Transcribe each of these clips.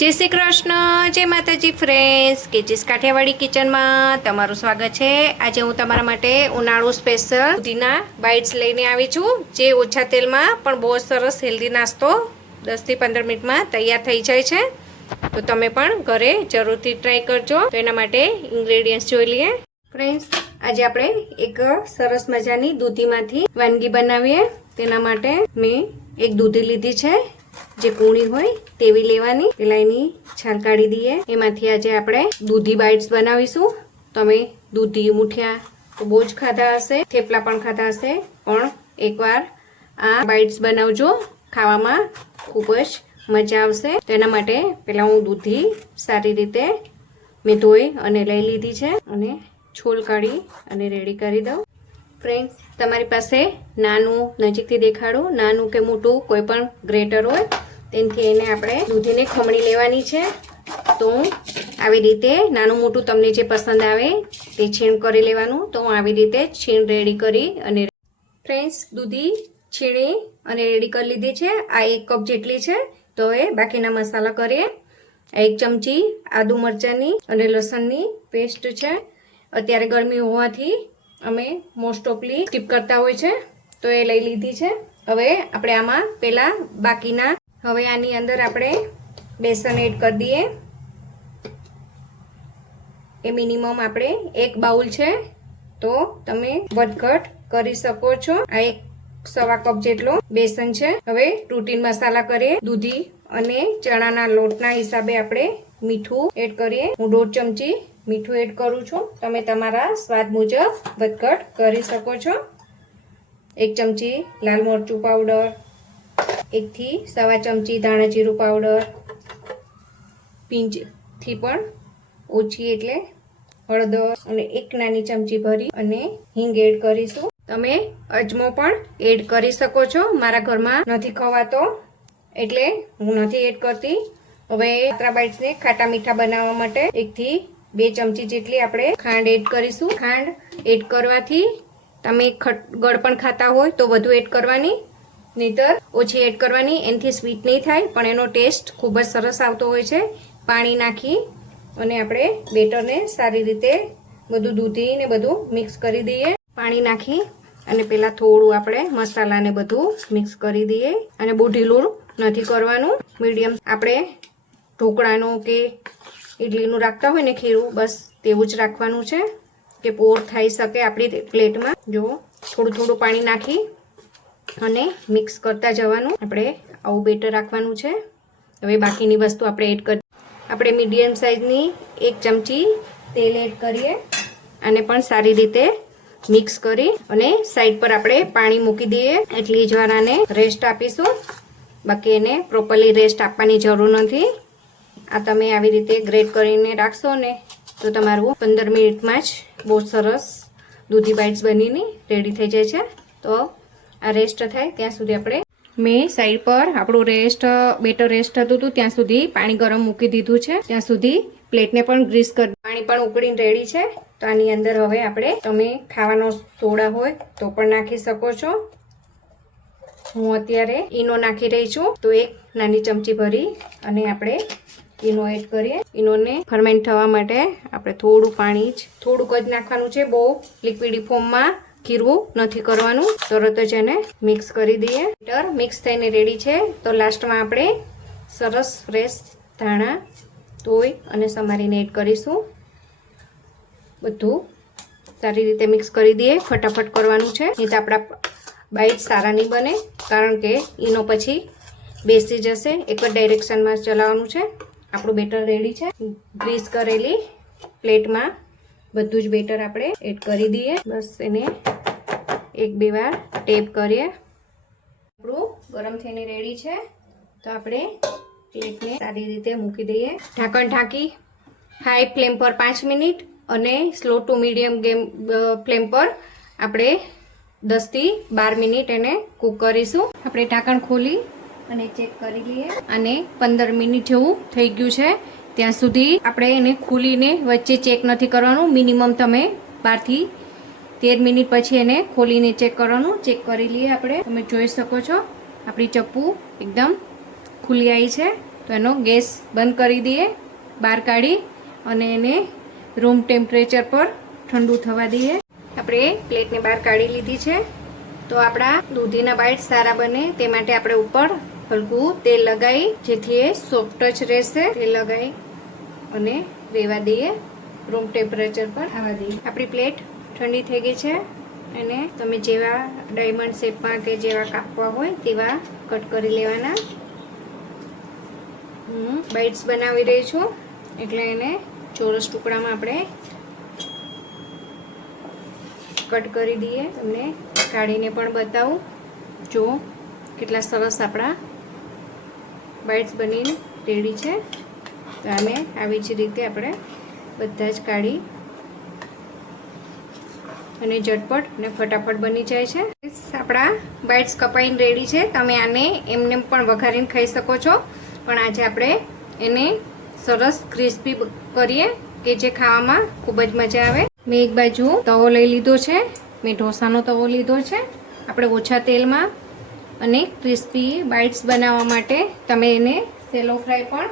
जय श्री कृष्ण, जय माताजी फ्रेंड्स। केजीस काठियावाड़ी किचन में तमारुं स्वागत है। आज हूँ तमारा माटे उनाळु स्पेशल दुधीना बाइट्स लईने आवी छुं, जे ओछा तेल में पण बहुत सरस हेल्दी नास्तो 10 થી 15 मिनिट में तैयार थई जाय छे। तो तमे पण घरे जरूरथी ट्राय करजो। तो एना माटे इंग्रेडिएंट्स जोई लईए। फ्रेंड्स, आज आपणे एक सरस मजानी दूधीमांथी वानगी बनावीए। तेना माटे मैं एक दूधी लीधी छे, जे कूणी होय तेवी लेवानी। पेला एनी छाल काढी दीए। एमांथी आजे आपणे दूधी बाइट्स बनावीशुं। तमे दूधी मुठिया तो बહુ જ ખાધા હશે, થેપલા પણ ખાધા હશે, પણ એકવાર આ બાઇટ્સ બનાવજો, ખાવામાં ખૂબ જ મજા આવશે। તો એના માટે પહેલા હું દૂધી સારી રીતે મેં ધોઈ અને લઈ લીધી છે અને છોલ કાઢી અને રેડી કરી દઉં। फ्रेंड्स, तमारी पासे नानू नजीकथी देखाडो, नानू के मोटू कोई पण ग्रेटर होय तेनथी एने आपणे दूधीने खमणी लेवानी छे। तो आवी रीते नानू मोटू तमने जे पसंद आवे ते छीण करी लेवानुं। तो हूँ आवी रीते छीण रेडी करी अने फ्रेंड्स दूधी छीणी अने रेडी करी लीधी छे। आ 1 कप जेटली छे। तो ए बाकीना मसाला करीए। 1 चमची आदू मरचानी अने लसणनी पेस्ट छे। अत्यारे गरमी होवाथी अमे मोस्ट ऑफली स्कीप करता होय छे, तो ए लई लीधी छे। हवे आपणे आमां पेला बाकीना हवे आनी अंदर आपणे बेसन एड कर दीए। ए मिनिमम आपणे 1 बाउल छे, तो तमे વધઘટ કરી શકો છો। आ 1 कप जेटलो बेसन छे। हवे रूटीन मसाला करीए। दूधी अने चणाना लोटना हिसाबे आपणे मीठું एड करीए। હું 1.5 चमची मीठું एड करूँ छूं। तमे तमारा स्वाद मुजब વધઘટ કરી શકો છો। 1 चमची लाल मरचું पाउडर, 1 થી 1.5 चमची धाणा जीરું पाउडर, पिंच थी पण ओછી એટલે हळदर અને 1 નાની ચમચી ભરી અને હિંગ એડ કરીશું। તમે અજમો પણ એડ કરી શકો છો। મારા ઘરમાં નથી ખવાતો એટલે હું નથી એડ કરતી। હવે પાત્રા બાઇટ્સ ને ખાટા મીઠા બનાવવા માટે 1 થી 2 ચમચી જેટલી આપણે ખાંડ એડ કરીશું। ખાંડ એડ કરવાથી તમે ગળ પણ ખાતા હોય તો વધુ એડ કરવાની, નહીતર ઓછી એડ કરવાની। એનાથી સ્વીટ નહીં થાય પણ એનો ટેસ્ટ ખૂબ જ સરસ આવતો હોય છે। પાણી નાખી અને આપણે બેટરને સારી રીતે બધું દૂધી ને બધું મિક્સ કરી દઈએ। પાણી નાખી અને પહેલા થોડું આપણે મસાલાને બધું મિક્સ કરી દઈએ અને બહુ ઢીલું નથી કરવાનું। મીડિયમ આપણે ઢોકળાનું કે इडलीનું રાખતા હોય ને ખીરું, બસ તેવું જ રાખવાનું છે કે પોર થઈ શકે આપણી પ્લેટમાં। જો થોડું થોડું પાણી નાખી અને મિક્સ કરતા જવાનું। આપણે આવું બેટર રાખવાનું છે। હવે બાકીની વસ્તુ આપણે એડ કરી। આપણે મીડિયમ સાઇઝની 1 ચમચી તેલ એડ કરીએ અને પણ સારી રીતે મિક્સ કરી અને સાઈડ પર આપણે પાણી મૂકી દઈએ। એટલી જ વાર આને રેસ્ટ આપીશું, બાકી એને પ્રોપરલી રેસ્ટ આપવાની જરૂર નથી। आ तमे आवी रीते ग्रेट करीने राखशो ने तो तमारुं 15 मिनिटमां ज बहुत सरस दूधी बाइट्स बनीने रेडी थई जाय छे। तो आ रेस्ट थाय त्यां सुधी आपणे मैं साइड पर आपणुं बेटर रेस्ट हतुं तो त्यां सुधी पाणी गरम मूकी दीधुं छे। त्यां सुधी प्लेटने पण ग्रीस कर, पाणी पण उकळीने रेडी छे। तो आनी अंदर हवे आपणे तमे खावानो सोडा होय तो पण नाखी शको छो। हूँ अत्यारे ईनो नाखी रही छुं, तो 1 नानी चमची भरी अने आपणे ईनो एड करीए। ईनोने फर्मेंट थवा माटे आपणे थोडું पाणी ज थोडુંક ज नाखवानुं छे। बहु लिक्विडी फॉर्ममां खीरवुं નથી કરવાનું। તરત જ એને મિક્સ કરી દઈએ। બેટર મિક્સ થઈને રેડી છે। તો લાસ્ટમાં આપણે સરસ ફ્રેશ ધાણા ધોઈ અને સમારીને એડ કરીશું। બધું સારી રીતે મિક્સ કરી દઈએ। ફટાફટ કરવાનું છે, નહીં તો આપણા બાઇટ સારા નહીં બને, કારણ કે ઈનો પછી બેસી જશે। એક જ ડાયરેક્શનમાં ચલાવવાનું છે। આપણું બેટર રેડી છે। ગ્રીસ કરેલી પ્લેટમાં બધું જ બેટર આપણે એડ કરી દઈએ। બસ એને 1-2 વાર ટેપ કરીએ। આપણું ગરમ થઈને રેડી છે। તો આપણે પ્લેટને સારી રીતે મૂકી દઈએ। ઢાંકણ ઢાંકી હાઈ ફ્લેમ પર 5 મિનિટ અને સ્લો ટુ મીડિયમ ફ્લેમ પર આપણે 10 થી 12 મિનિટ એને કૂક કરીશું। આપણે ઢાંકણ ખોલી અને ચેક કરી લઈએ અને 15 મિનિટ જેવું થઈ ગયું છે। ત્યાં સુધી આપણે એને ખોલીને વચ્ચે ચેક નથી કરવાનું। મિનિમમ તમે 12 થી 13 મિનિટ પછી એને ખોલીને ચેક કરવાનું। ચેક કરી લઈએ આપણે। તમે જોઈ શકો છો આપણી ચપ્પુ એકદમ ખુલી આવી છે। તો એનો ગેસ બંધ કરી દઈએ, બહાર કાઢી અને એને રૂમ ટેમ્પરેચર પર ઠંડુ થવા દઈએ. આપણે પ્લેટને બહાર કાઢી લીધી છે. તો આપણા દૂધીના બાઇટ્સ સારા બને તે માટે આપણે ઉપર હલકું તેલ લગાવી, જેથી એ સોફ્ટ જ રહેશે. તેલ લગાવી અને રહેવા દઈએ, રૂમ ટેમ્પરેચર પર આવવા દઈએ. આપણી પ્લેટ ઠંડી થઈ ગઈ છે. અને તમે જેવા ડાયમંડ શેપમાં કે જેવા કાપવા હોય તેવા કટ કરી લેવાના. બાઇટ્સ બનાવી રહી છું એટલે એને ચોરસ ટુકડામાં આપણે કટ કરી દઈએ. તમને કાઢીને પણ બતાવું. જો કેટલા સરસ આપણા બાઇટ્સ બનીને રેડી છે. તો અમે આવી જ રીતે આપણે બધા જ કાઢી અને ઝટપટ અને ફટાફટ બની જાય છે. આપણા બાઇટ્સ કપાઈને રેડી છે. તમે આને એમને પણ વઘારીને ખાઈ શકો છો, પણ આજે આપણે એને સરસ ક્રિસ્પી કરીએ કે જે ખાવામાં ખૂબ જ મજા આવે. મેં એક બાજુ તવો લઈ લીધો છે. મેં ઢોસાનો તવો લીધો છે. આપણે ઓછા તેલમાં અને ક્રિસ્પી બાઇટ્સ બનાવવા માટે તમે એને સેલો ફ્રાય પણ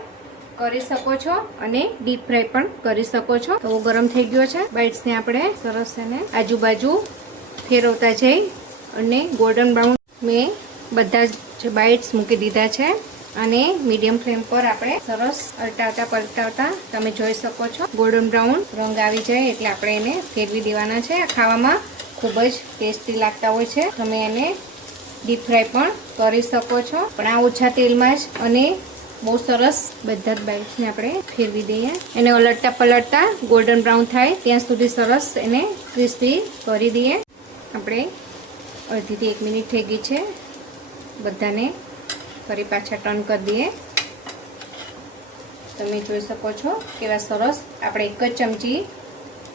કરી શકો છો અને ડીપ ફ્રાય પણ કરી શકો છો. તવો ગરમ થઈ ગયો છે. બાઇટ્સને આપણે સરસ એને આજુબાજુ ફેરવતા જઈ અને ગોલ્ડન બ્રાઉન મેં બધા જ બાઇટ્સ મૂકી દીધા છે. અને મીડિયમ ફ્લેમ પર આપણે સરસ અલટાવતા પલટાવતા તમે જોઈ શકો છો ગોલ્ડન બ્રાઉન રંગ આવી જાય એટલે આપણે એને ફેરવી દેવાના છે. આ ખાવામાં ખૂબ જ ટેસ્ટી લાગતા હોય છે. તમે એને ડીપ ફ્રાય પણ કરી શકો છો, પણ આ ઓછા તેલમાં જ. અને બહુ સરસ બધા જ બાઇટ્સને આપણે ફેરવી દઈએ. એને ઉલટતા પલટતા ગોલ્ડન બ્રાઉન થાય ત્યાં સુધી સરસ એને ક્રિસ્પી કરી દઈએ. આપણે અડધીથી 1 મિનિટ થઈ ગઈ છે. બધાને ફરી પાછા ટર્ન કરી દઈએ. તમે જોઈ શકો છો કેવા સરસ આપણે એક જ ચમચી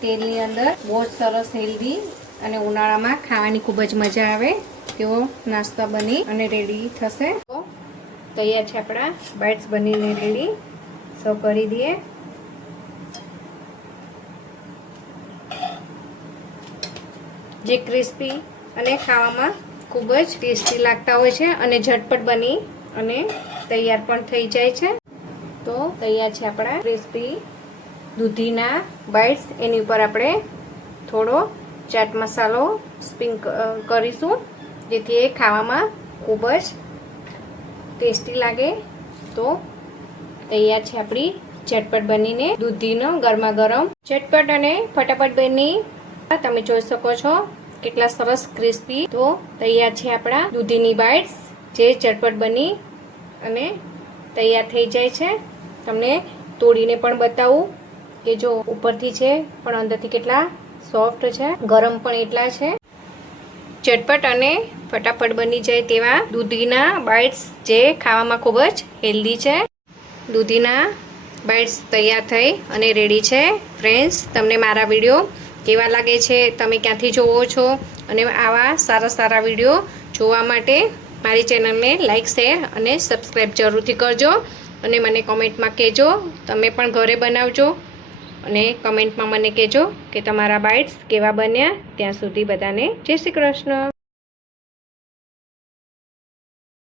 તેલની અંદર બહુ જ સરસ હેલ્ધી અને ઉનાળામાં ખાવાની ખૂબ જ મજા આવે તેવો નાસ્તા બની અને રેડી થશે. તો તૈયાર છે આપણા બાઇટ્સ બનીને રેડી. સર્વ કરી દઈએ. જે ક્રિસ્પી અને ખાવામાં ખૂબ જ ટેસ્ટી લાગતા હોય છે અને ઝટપટ બની અને તૈયાર પણ થઈ જાય છે. તો તૈયાર છે આપણા ક્રિસ્પી દૂધીના બાઇટ્સ. એની ઉપર આપણે થોડો ચાટ મસાલો કરીશું જેથી એ ખાવામાં ખૂબ જ ટેસ્ટી લાગે. તો તૈયાર છે આપણી ઝટપટ બનીને દૂધીનો ગરમા ગરમ ઝટપટ અને ફટાફટ બની. તમે જોઈ શકો છો કેટલા સરસ ક્રિસ્પી. તો તૈયાર છે આપણા દૂધીની બાઇટ્સ જે ઝટપટ બની અને તૈયાર થઈ જાય છે. તમને તોડીને પણ બતાવું કે જો ઉપરથી છે પણ અંદરથી કેટલા સોફ્ટ છે, ગરમ પણ એટલા છે. ઝટપટ અને ફટાફટ બની જાય તેવા દૂધીના બાઇટ્સ જે ખાવામાં ખૂબ જ હેલ્ધી છે. દૂધીના બાઇટ્સ તૈયાર થઈ અને રેડી છે. ફ્રેન્ડ્સ, તમને મારા વિડીયો કેવા લાગે છે, તમે ક્યાંથી જોવો છો, અને આવા સારા સારા વિડીયો જોવા માટે મારી ચેનલને લાઇક, શેર અને સબસ્ક્રાઈબ જરૂરથી કરજો. અને મને કમેન્ટમાં કહેજો, તમે પણ ઘરે બનાવજો અને કમેન્ટમાં મને કહેજો કે તમારા બાઇટ્સ કેવા બન્યા. ત્યાં સુધી બધાને જય શ્રી કૃષ્ણ.